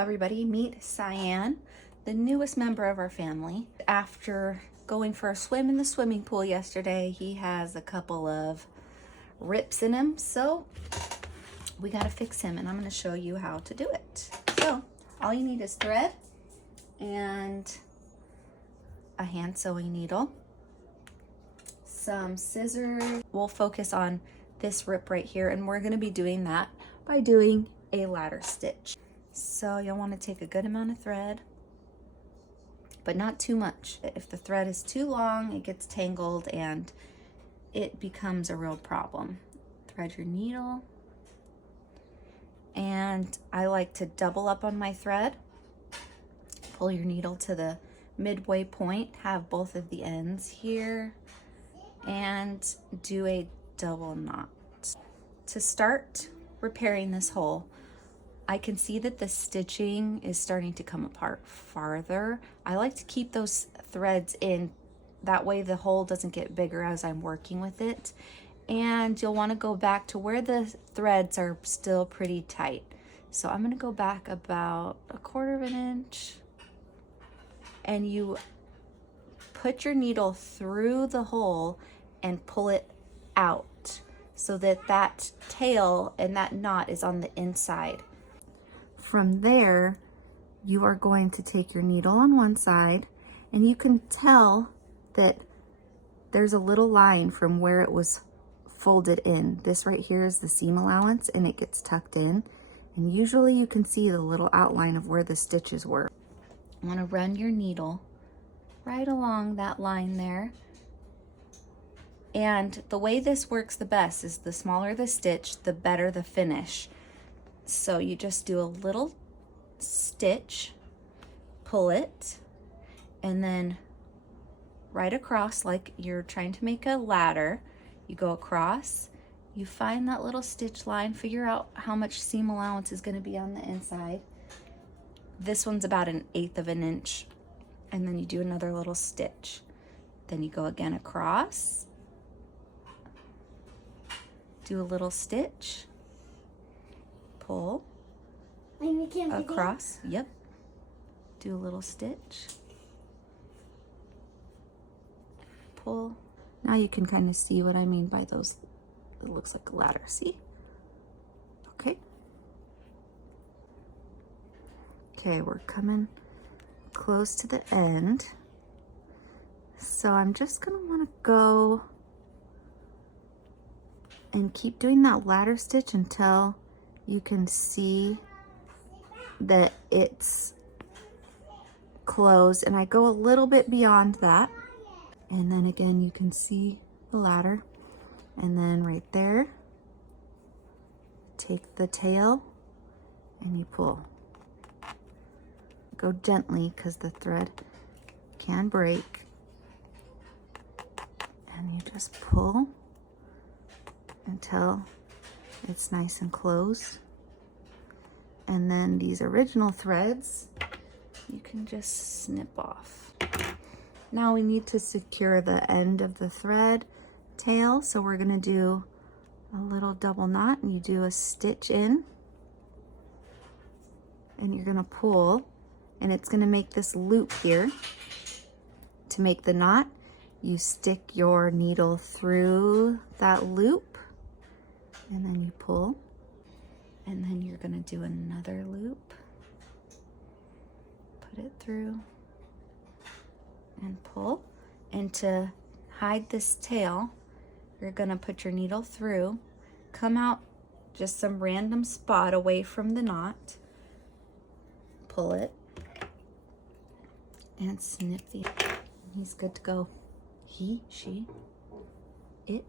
everybody, meet Cyan, the newest member of our family. After going for a swim in the swimming pool yesterday, he has a couple of rips in him, so we gotta fix him, and I'm gonna show you how to do it. So all you need is thread and a hand sewing needle, some scissors. We'll focus on this rip right here, and we're gonna be doing that by doing a ladder stitch. So you'll want to take a good amount of thread, but not too much. If the thread is too long, it gets tangled and it becomes a real problem. Thread your needle, and I like to double up on my thread. Pull your needle to the midway point, have both of the ends here, and do a double knot. To start repairing this hole, I can see that the stitching is starting to come apart farther. I like to keep those threads in, that way the hole doesn't get bigger as I'm working with it. And you'll want to go back to where the threads are still pretty tight. So I'm going to go back about 1/4 of an inch, and you put your needle through the hole and pull it out so that that tail and that knot is on the inside. From there, you are going to take your needle on one side, and you can tell that there's a little line from where it was folded in. This right here is the seam allowance, and it gets tucked in. And usually you can see the little outline of where the stitches were. You want to run your needle right along that line there. And the way this works the best is the smaller the stitch, the better the finish. So you just do a little stitch, pull it, and then right across like you're trying to make a ladder. You go across, you find that little stitch line, figure out how much seam allowance is going to be on the inside. This one's about 1/8 of an inch, and then you do another little stitch. Then you go again across, do a little stitch, pull across, yep, do a little stitch, pull. Now you can kind of see what I mean by those, it looks like a ladder, see? Okay. Okay, we're coming close to the end. So I'm just gonna wanna go and keep doing that ladder stitch until you can see that it's closed, and I go a little bit beyond that, and then again you can see the ladder, and then right there take the tail and you pull. Go gently because the thread can break, and you just pull until it's nice and closed. And then these original threads, you can just snip off. Now we need to secure the end of the thread tail, so we're gonna do a little double knot, and you do a stitch in, and you're gonna pull, and it's gonna make this loop here. To make the knot, you stick your needle through that loop, and then you pull, and then you're gonna do another loop, put it through, and pull. And to hide this tail, you're gonna put your needle through, come out just some random spot away from the knot, pull it, and snip the, he's good to go. He, she, it.